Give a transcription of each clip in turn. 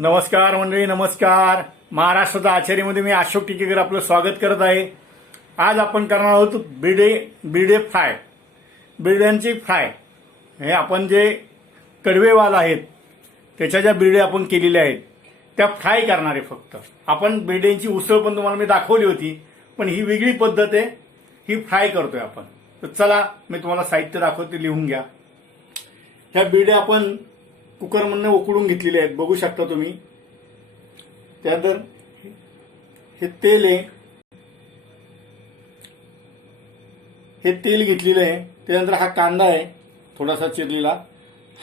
नमस्कार मंडळी नमस्कार. महाराष्ट्राच्या आचार्यमध्ये मी अशोक टिकेकर आपलं स्वागत करत आहे. आज आपण करणार आहोत बिडे बिडे फ्राय. बिड्यांची फ्राय. हे आपण जे कडवेवाल आहेत त्याच्या ज्या बिडे आपण केलेल्या आहेत त्या फ्राय करणारे फक्त. आपण बिड्यांची उसळ पण तुम्हाला मी दाखवली होती पण ही वेगळी पद्धत आहे. ही फ्राय करतोय आपण. तर चला मी तुम्हाला साहित्य दाखवते लिहून घ्या. त्या बिड्या आपण कुकरमधनं उकडून घेतलेले आहेत. बघू शकता तुम्ही. त्यानंतर हे तेल आहे. हे तेल घेतलेलं आहे. त्यानंतर हा कांदा आहे थोडासा चिरलेला.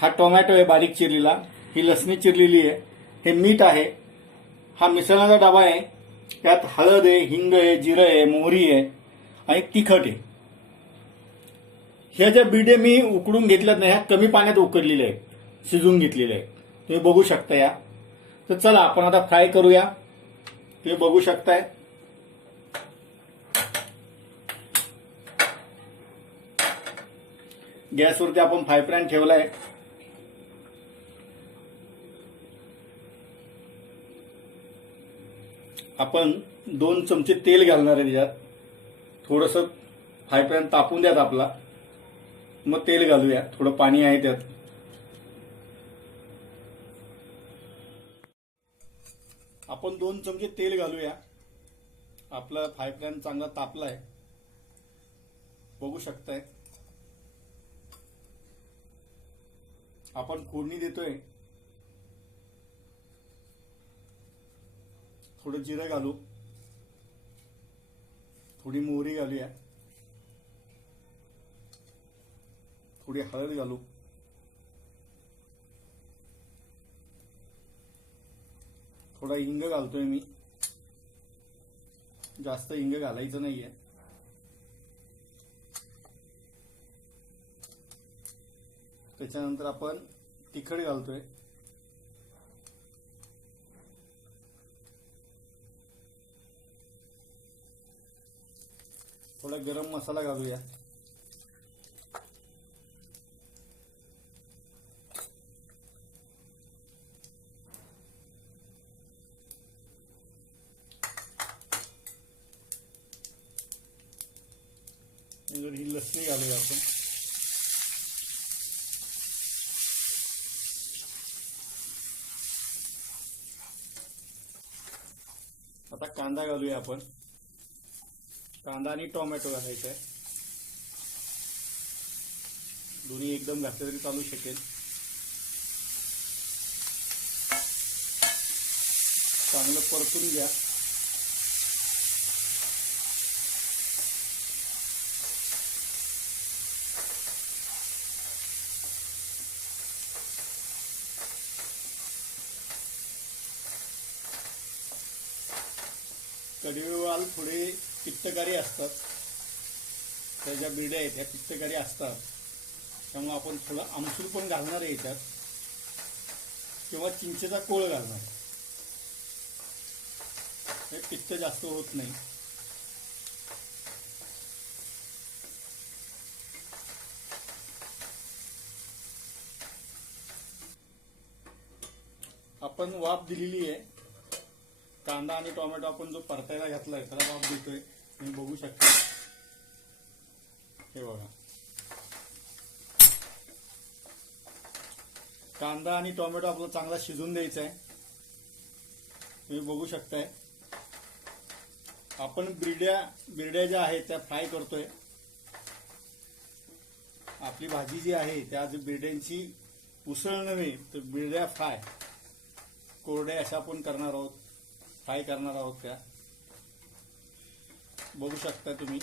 हा टोमॅटो आहे बारीक चिरलेला. ही लसणी चिरलेली आहे. हे मीठ आहे. हा मिसळण्याचा डबा आहे. त्यात हळद आहे हिंग आहे जिरं आहे मोहरी आहे आणि तिखट आहे. ह्या ज्या बिडे मी उकडून घेतल्यात नाही ह्या कमी पाण्यात उकडलेल्या आहेत. शिजून घेतलेले आहे तुम्ही बघू शकता या. तर चला आपण आता फ्राय करूया. तुम्ही बघू शकताय. गॅसवरती आपण फ्राय पॅन ठेवलाय. आपण दोन चमचे तेल घालणार आहे त्याच्यात थोडस फ्राय पॅन तापून द्यात आपला. मग तेल घालूया. थोडं पाणी आहे त्यात. आपण दोन चमचे तेल घालूया. आपला फ्राय पॅन चांगला तापलाय. बघू शकताय. आपण फोडणी देतोय. थोडं जिरं घालू. थोडी मोहरी घालूया. थोडी हळद घालू. थोडा हिंग घालतोय मी. जास्त हिंग घालायचं नाहीये. त्याच्यानंतर आपण तिखट घालतोय. थोडा गरम मसाला घालूया. ही लसणी घालूया आपण आता कांदा घालूया आपण. कांदा आणि टोमॅटो घालायचा आहे दोन्ही एकदम घातले तरी चालू शकेल. चांगलं परतून घ्या. कडवेवाल थोडे पित्तकारी असतात. त्या ज्या बिड्या आहेत त्या पित्तकारी असतात. त्यामुळे आपण थोडं आमसूल पण घालणार आहे याच्यात. किंवा चिंचेचा कोळ घालणार. हे पित्त जास्त होत नाही. आपण वाफ दिलेली आहे. कांदा आणि टोमॅटो आपण जो परतायला घातलाय त्याला वाफ देतोय. तुम्ही बघू शकता. हे बघा. कांदा आणि टोमॅटो आपला चांगला शिजून द्यायचा आहे तुम्ही बघू शकताय. आपण बिरड्या बिरड्या ज्या आहेत त्या फ्राय करतोय. आपली भाजी जी आहे त्या बिरड्यांची उसळ नव्हे तर बिरड्या फ्राय. कोरड्या अशा आपण करणार आहोत. फ्राय करणार आहोत त्या? बघू शकता तुम्ही.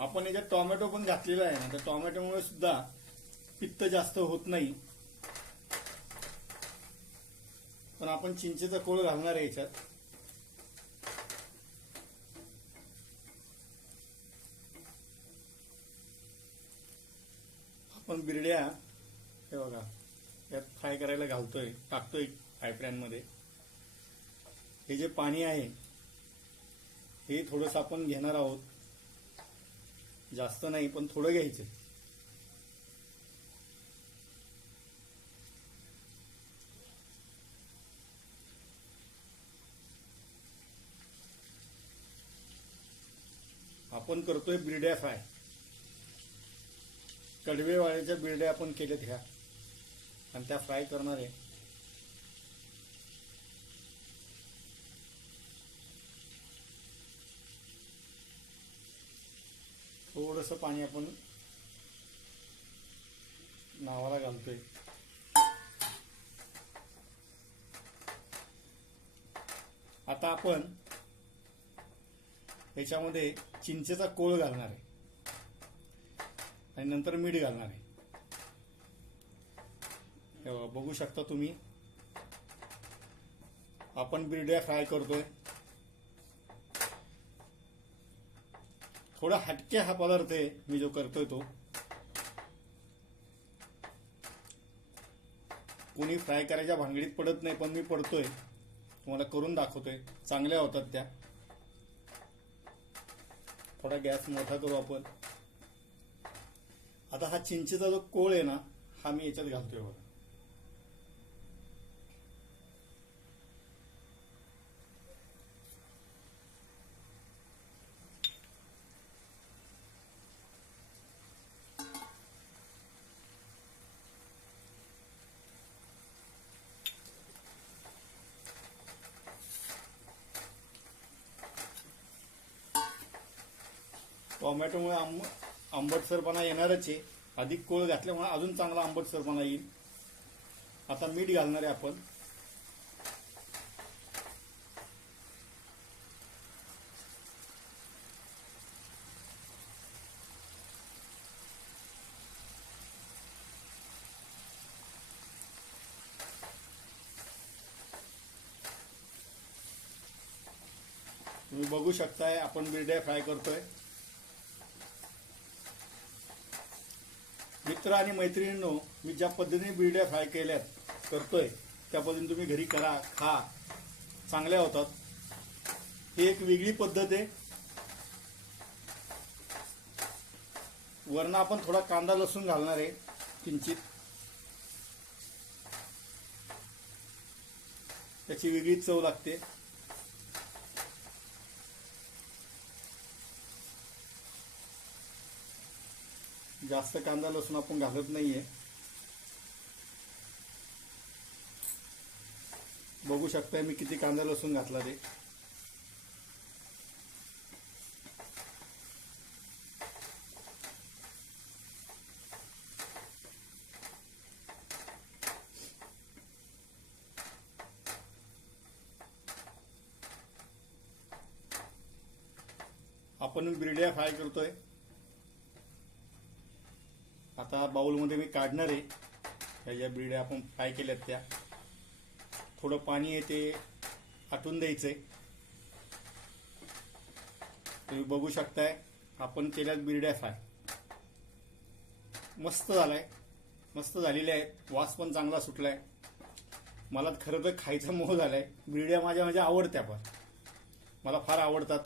आपण याच्यात टोमॅटो पण घातलेला आहे ना त्या टोमॅटोमुळे सुद्धा पित्त जास्त होत नाही. पण आपण चिंचेचा कोळ घालणार आहे याच्यात. आपण बिरड्या हे बघा यात फ्राय करायला घालतोय टाकतोय फ्राय हे जे पाणी आहे हे थोडंसं आपण घेणार आहोत. जास्त नाही पण थोडं घ्यायचं. आपण करतोय बिरड्या फ्राय. कडवेवाळ्याच्या बिरड्या आपण केल्यात ह्या. आणि त्या फ्राय करणार आहे. थोडंसं पाणी आपण नावाला घालतोय. आता आपण याच्यामध्ये चिंचेचा कोळ घालणार आहे. आणि नंतर मीठ घालणार आहे. बघू शकता तुम्ही. आपण बिरड्या फ्राय करतोय. थोडा हटके हा पदार्थ आहे मी जो करतोय तो. कोणी फ्राय करायच्या भांगडीत पडत नाही पण मी पडतोय. तुम्हाला करून दाखवतोय. चांगल्या होतात त्या. थोडा गॅस मोठा करू आपण. आता हा चिंचेचा जो कोळ आहे ना हा मी याच्यात घालतोय बघा. टोमॅटोमुळे आंब आंबटसरपणा येणारच आहे. अधिक कोळ घातल्यामुळे अजून चांगला आंबटसरपणा येईल. आता मीठ घालणार आहे आपण. तुम्ही बघू शकताय आपण बिरड्या फ्राय करतोय. मित्र आणि मैत्रिणींनो मी ज्या पद्धतीने बिरड्या फ्राय केल्यात करतोय त्या पद्धतीने तुम्ही घरी करा खा. चांगल्या होतात. ही एक वेगळी पद्धत आहे. वरनं आपण थोडा कांदा लसूण घालणार आहे किंचित. त्याची वेगळी चव लागते. जास्त कांदा लसूण आपण घालत नाहीये. बघू शकताय मी किती कांदा लसूण घातला ते. आपण बिरड्या फ्राय करतोय. आता बाउलमध्ये मी काढणार आहे. ह्या ज्या बिरड्या आपण फ्राय केल्यात त्या. थोडं पाणी आहे ते आटून द्यायचंय. तुम्ही बघू शकताय आपण केल्यात बिरड्या फ्राय. मस्त झालाय. मस्त झालेल्या आहेत. वास पण चांगला सुटलाय. मला खरं तर खायचा मोह झालाय. बिरड्या माझ्या माझ्या आवडत्या पण. मला फार आवडतात.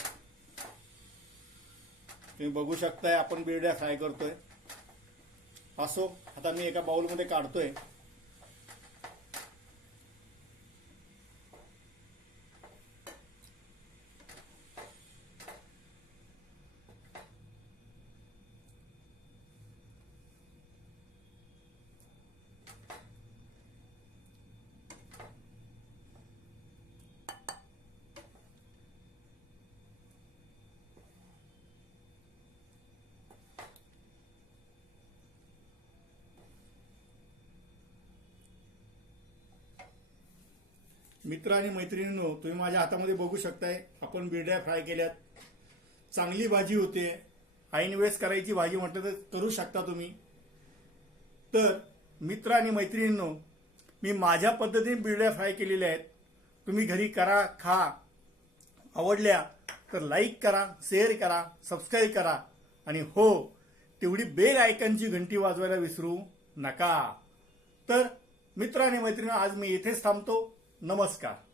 तुम्ही बघू शकताय आपण बिरड्या फ्राय करतोय. असो. आता मी एका बाउलमध्ये काढतोय. मित्र आणि मैत्रिणींनो तुम्ही माझ्या हातामध्ये बघू शकताय आपण बिरड्या फ्राय केल्यात. चांगली भाजी होते. ऐन वेळेस करायची भाजी म्हटलं तर करू शकता तुम्ही. तर मित्र आणि मैत्रिणींनो मी माझ्या पद्धतीने बिरड्या फ्राय केलेल्या आहेत. तुम्ही घरी करा खा. आवडल्या तर लाईक करा शेअर करा सबस्क्राईब करा. आणि हो तेवढी बेल आयकनची घंटी वाजवायला विसरू नका. तर मित्र आणि मैत्रिणी आज मी इथेच थांबतो. नमस्कार